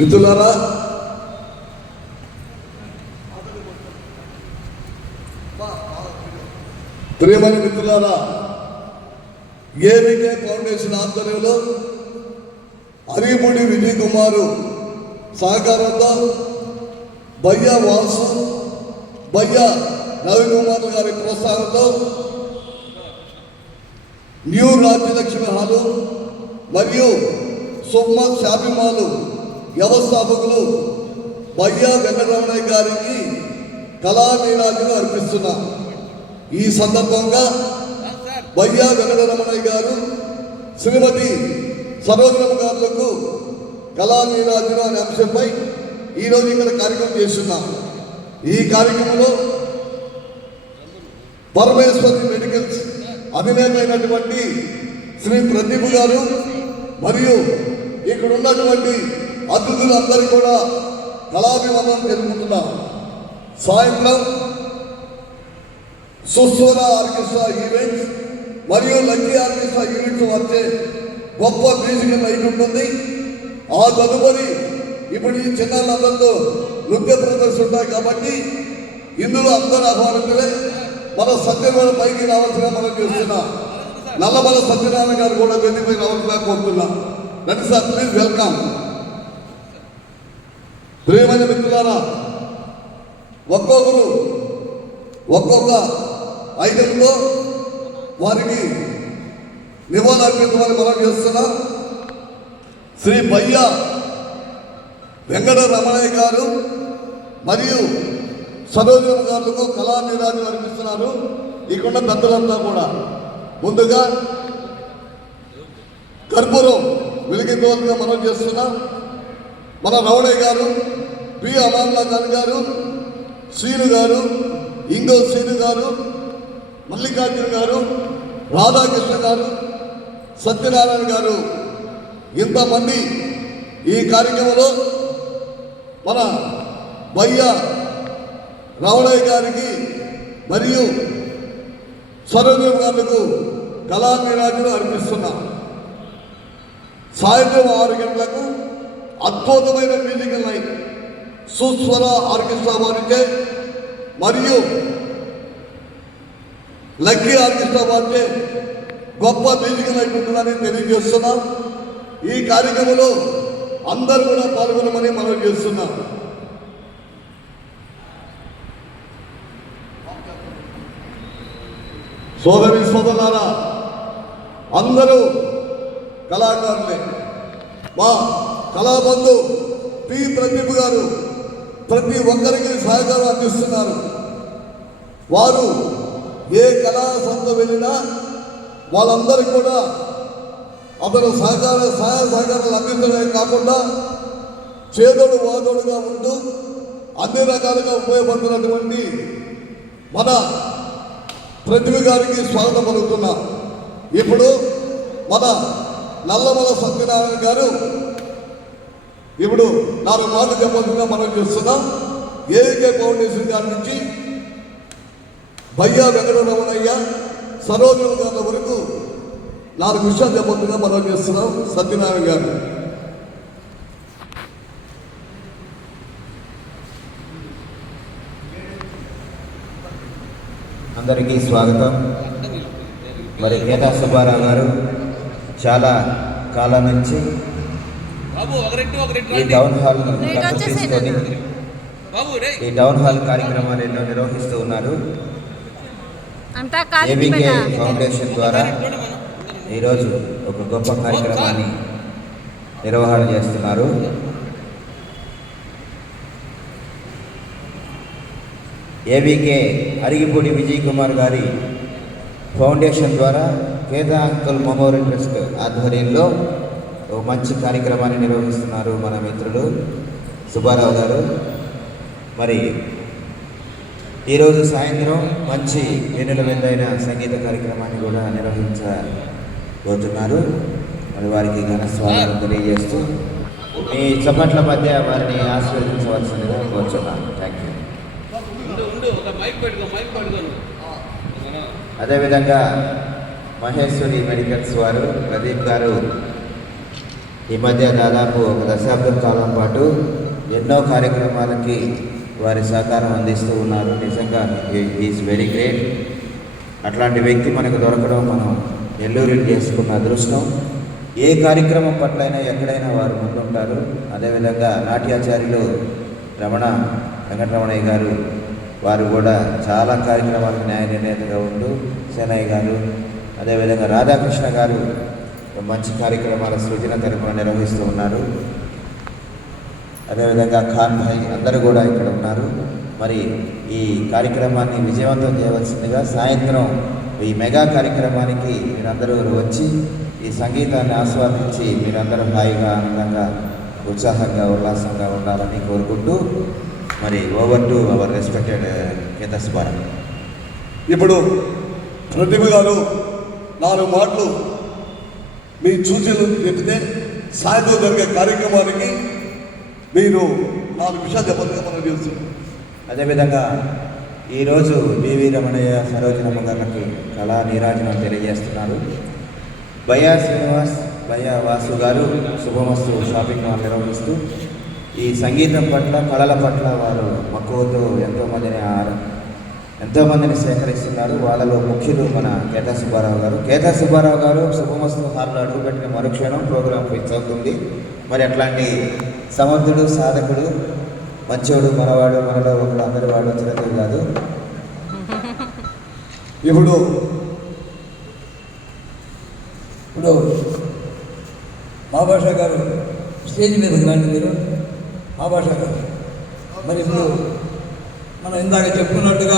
మిత్రులారా, ప్రియమైన మిత్రులారా, ఏవికే ఫౌండేషన్ ఆధ్వర్యంలో అరిగిపూడి విజయ్ కుమారు సహకారంతో బయ్యా వాసు, బయ్యా రవికుమార్ గారి ప్రోత్సాహంతో న్యూ రాజ్యలక్ష్మి హాలు మరియు సుమ్మత్ షాపింగ్ మాల్ వ్యవస్థాపకులు బయ్యా వెంకటరమణయ్య గారికి కళానీరాజులు అర్పిస్తున్నా. ఈ సందర్భంగా బయ్యా వెంకటరమణయ్య గారు శ్రీమతి సరోజమ్మ గారులకు కళానీరాజులు అనే అంశంపై ఈరోజు ఇక్కడ కార్యక్రమం చేస్తున్నాం. ఈ కార్యక్రమంలో పరమేశ్వరి మెడికల్స్ అధినేత అయినటువంటి శ్రీ ప్రదీప్ గారు మరియు ఇక్కడ ఉన్నటువంటి అతిథులందరూ కూడా కళాభివందనం తెలుపుతున్నాం. సాయంత్రం సుస్వర ఆర్కెస్ట్రా ఈవెంట్స్ మరియు లక్కీ ఆర్కెస్ట్రా ఈవెంట్స్ వచ్చే గొప్ప మ్యూజికల్ నైట్ ఉంటుంది. ఆ తదుపరి ఇప్పుడు ఈ చిన్నాళ్ళందరితో నృత్య ప్రదర్శన ఉంటాయి కాబట్టి ఇందులో అందరూ ఆహ్వానితులే. మన సత్యనారాయణ పైకి రావాల్సిన మనం చేస్తున్నాం. నల్లమల సత్యనారాయణ గారు కూడా వేదికపై రావాల్సిన కోరుతున్నాం. రండి సార్, ప్లీజ్ వెల్కమ్. ప్రియమైన మిత్రులారా, ఒక్కొక్కరు ఒక్కొక్క ఐటెంలో వారికి నివాళులు అర్పించమని మనం చేస్తున్నాం. శ్రీ బయ్యా వెంకట రమణయ్య గారు మరియు సరోజమ్మ గారులకు కళానీరాజులు అర్పిస్తున్నారు. ఇక్కడ పెద్దలంతా కూడా ముందుగా కర్పూరం వెలిగించవలసిగా మనం చేస్తున్నాం. మన రమణయ్య గారు, పి అమాన్లా ఖాన్ గారు, శ్రీను గారు, ఇంగో శ్రీను గారు, మల్లికార్జున గారు, రాధాకృష్ణ గారు, సత్యనారాయణ గారు, ఇంతమంది ఈ కార్యక్రమంలో మన బయ్యా రమణయ్య గారికి మరియు సరోజమ్మ గారులకు కళానీరాజులు అర్పిస్తున్నాం. సాయంత్రం 6 గంటలకు అద్భుతమైన మ్యూజికల్ నైట్ సుస్వర ఆర్కెస్ట్రా వారిచే మరియు లక్కీ ఆర్కెస్ట్రా వారిచే గొప్ప మ్యూజికల్ నైట్ ఉంటుందని తెలియజేస్తున్నాం. ఈ కార్యక్రమంలో అందరూ కూడా పాల్గొనమని మనం చేస్తున్నాం. సోదరి సోదరులారా, అందరూ కళాకారులే. మా కళాబంధు పి ప్రదీప్ గారు ప్రతి ఒక్కరికి సహకారం అందిస్తున్నారు. వారు ఏ కళా సంస్థ వెళ్ళినా వాళ్ళందరికీ కూడా అతను సహాయ సహకారాలు అందించడమే కాకుండా చేదోడు వాదోడుగా ఉంటూ అన్ని రకాలుగా ఉపయోగపడుతున్నటువంటి మన ప్రతిభ గారికి స్వాగతం పలుకుతున్నాం. ఇప్పుడు మన నల్లమల సత్యనారాయణ గారు ఇప్పుడు 4 మాటలు చెప్పకుండా మనం చేస్తున్నాం. ఏవికే ఫౌండేషన్ గారి నుంచి బయ్యా వెంకటరమణయ్య, సరోజమ్మ గారి వరకు 4 విషయాలు చెప్పకుండా మనం చేస్తున్నాం. సత్యనారాయణ గారు. అందరికీ స్వాగతం. మరి కేతా సుబ్బారావు గారు చాలా కాలం నుంచి ఈ టౌన్ హాల్ తీసుకొని ఈ టౌన్ హాల్ కార్యక్రమాలు ఎన్నో నిర్వహిస్తూ ఉన్నారు. ఏవికే ఫౌండేషన్ ద్వారా ఈరోజు ఒక గొప్ప కార్యక్రమాన్ని నిర్వహణ చేస్తున్నారు. ఏవికే అరిగిపూడి విజయ్ కుమార్ గారి ఫౌండేషన్ ద్వారా కేతా అంకుల్ మెమోరియల్ ట్రస్ట్ ఆధ్వర్యంలో ఒక మంచి కార్యక్రమాన్ని నిర్వహిస్తున్నారు మన మిత్రులు సుబ్బారావు గారు. మరి ఈరోజు సాయంత్రం మంచి వెన్నెల విందైన సంగీత కార్యక్రమాన్ని కూడా నిర్వహించబోతున్నారు. మరి వారికి ఘన స్వాగతం తెలియజేస్తూ మీ చప్పట్ల మధ్య వారిని ఆశీర్వదించవలసిందిగా కోరుచున్నాను. Thank you. అదేవిధంగా మహేశ్వరి మెడికల్స్ వారు ప్రదీప్ గారు ఈ మధ్య దాదాపు ఒక దశాబ్దం కాలం పాటు ఎన్నో కార్యక్రమాలకి వారి సహకారం అందిస్తూ ఉన్నారు. నిజంగా ఈజ్ వెరీ గ్రేట్. అట్లాంటి వ్యక్తి మనకు దొరకడం మనం నెల్లూరులో చేసుకున్న అదృష్టం. ఏ కార్యక్రమం పట్లైనా ఎక్కడైనా వారు ముందుంటారు. అదేవిధంగా నాట్యాచార్యులు వెంకటరమణయ్య గారు వారు కూడా చాలా కార్యక్రమాలకు న్యాయ నిర్ణేతగా ఉంటూ, సేనయ్య గారు, అదేవిధంగా రాధాకృష్ణ గారు మంచి కార్యక్రమాల సృజన తరపున నిర్వహిస్తూ ఉన్నారు. అదేవిధంగా ఖాన్ భాయ్ అందరూ కూడా ఇక్కడ ఉన్నారు. మరి ఈ కార్యక్రమాన్ని విజయవంతం చేయవలసిందిగా సాయంత్రం ఈ మెగా కార్యక్రమానికి మీరందరూ వచ్చి ఈ సంగీతాన్ని ఆస్వాదించి మీరందరూ హాయిగా, ఆనందంగా, ఉత్సాహంగా, ఉల్లాసంగా ఉండాలని కోరుకుంటూ మరి ఓవర్ టు అవర్ రెస్పెక్టెడ్ కేతస్వరం. ఇప్పుడు ప్రతిభ గారు 4 మాటలు మీ సూచనలు చెప్తే సాయంత్రం జరిగే కార్యక్రమానికి మీరు 4 విషయాలు చెప్పాలని మనం చేస్తున్నాం. అదేవిధంగా ఈరోజు బివి రమణయ్య సరోజనమ్మ గారికి కళా నీరాజనం తెలియజేస్తున్నారు. భయ్యా శ్రీనివాస్, భయ్యా వాసు గారు శుభమస్తు షాపింగ్ మాల్ నిర్వహిస్తూ ఈ సంగీతం పట్ల, కళల పట్ల వారు మక్కువతో ఎంతోమందిని సేకరిస్తున్నారు. వాళ్ళలో ముఖ్యులు మన కేతా సుబ్బారావు గారు శుభమస్తు హాల్లో అడుగుపెట్టిన మరుక్షణం ప్రోగ్రాం ఫిక్స్ అవుతుంది. మరి అట్లాంటి సమర్థుడు, సాధకుడు, మంచోడు, మనవాడు, మనలో ఒకడు, అందరి వాడు చిరతలు కాదు. ఇప్పుడు మా భాష గారు స్టేజ్ మీదకి రండి. మీరు మా భాష గారు మరి ఇప్పుడు మనం ఇందాక చెప్పుకున్నట్టుగా